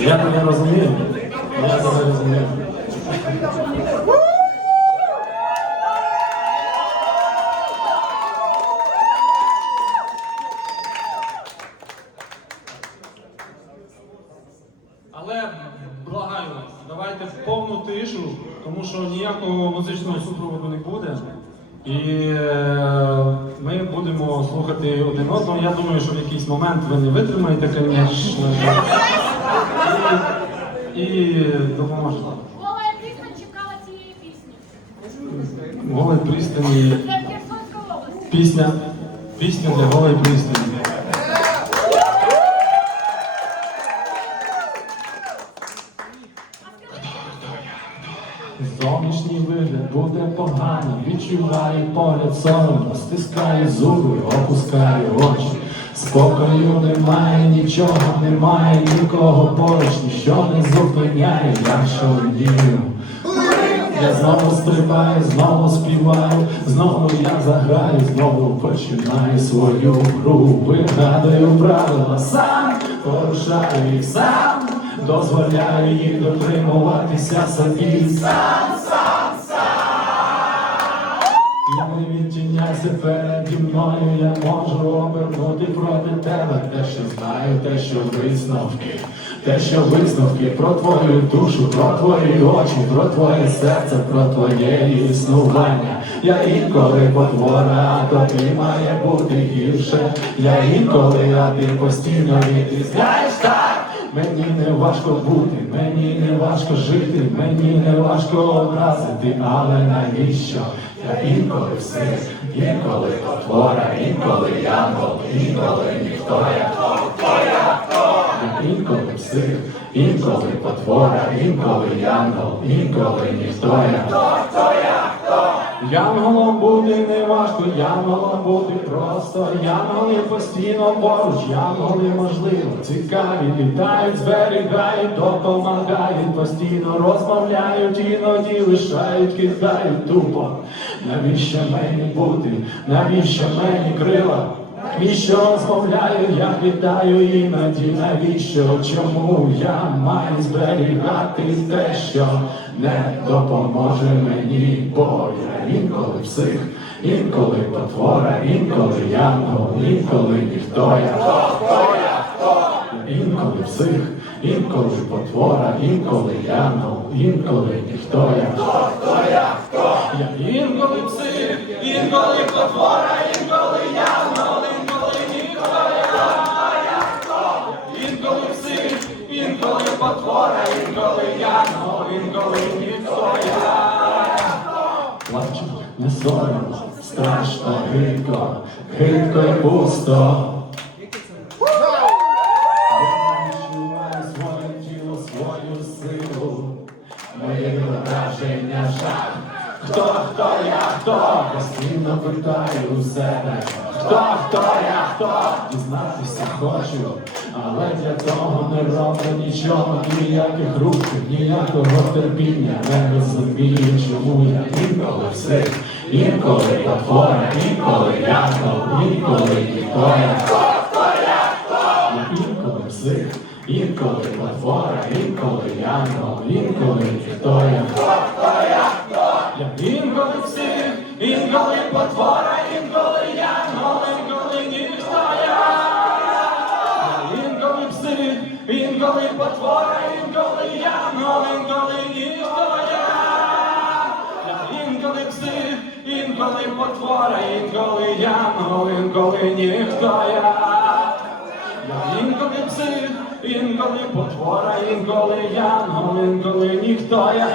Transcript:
Я тебе розумію. Я тебе розумію. Але благаю вас, давайте в повну тишу, тому що ніякого музичного супроводу не буде. І е, ми будемо слухати один одного. Я думаю, що в якийсь момент ви не витримаєте, звісно. І, і допоможете. Гола пісня чекала цієї пісні. Голий пристані. В Херсонська. Пісня. Пісня для голої пристані. Зовнішній вигляд буде поганий, відчуваю погляд соромно, стискаю зуби, опускаю очі. Спокою немає, нічого немає, нікого поруч, ніщо не зупиняє, я шалію. Я знову стрибаю, знову співаю, знову я заграю, знову починаю свою гру. Вигадую правила сам, порушаю їх сам, дозволяю їм дотримуватися собі сам, сам, Не відчиняйся переді мною, я можу обернути проти тебе те, що знаю, те, що висновки, те, що висновки про твою душу, про твої очі, про твоє серце, про твоє існування. Я інколи потвора, а тобі має бути гірше. Я інколи, а ти постійно відрізняєш так. Мені не важко бути, мені не важко жити, мені не важко образити, але навіщо? Я інколи все, інколи потвора, інколи янгол, інколи ніхто я я інколи псих, інколи потвора, інколи янгол, інколи ніхто я, хто я. Янголом бути не важко, янголом бути просто, янголи постійно поруч, янголи можливо, цікаві, літають, зберігають, допомагають, постійно розмовляють, іноді лишають, кидають тупо. Навіщо мені бути, навіщо мені крила? Навіщо розмовляю, я літаю іноді, навіщо, чому я маю зберігати те, що не допоможе мені, бо я інколи псих, інколи потвора, інколи янгол, інколи ніхто я. Хто я? Хто? Інколи псих, інколи потвора, інколи янгол, інколи ніхто я. хто Я інколи псих, інколи потвора, потвора, інколи янгол, інколи ніхто я. Плачу, не соромно, страшно, гидко, гидко і пусто. Відчуваю своє тіло, свою силу, моє враження жах. Хто, хто я, хто? Постійно питаю у себе. Хто, хто я, хто? Дізнатися хочу, але для того не роблю нічого, ніяких рухів, ніякого терпіння. Не розумію, чому я інколи все, інколи потвора, інколи янгол, інколи ніхто я. Я інколи псих, інколи потвора, інколи янгол, інколи ніхто я. Я інколи псих, інколи потвора, інколи потвора, інколи янгол, інколи ніхто я. Я інколи псих, інколи потвора, інколи янгол, інколи ніхто я. Я інколи пси, інколи потвора, інколи янгол, інколи ніхто я.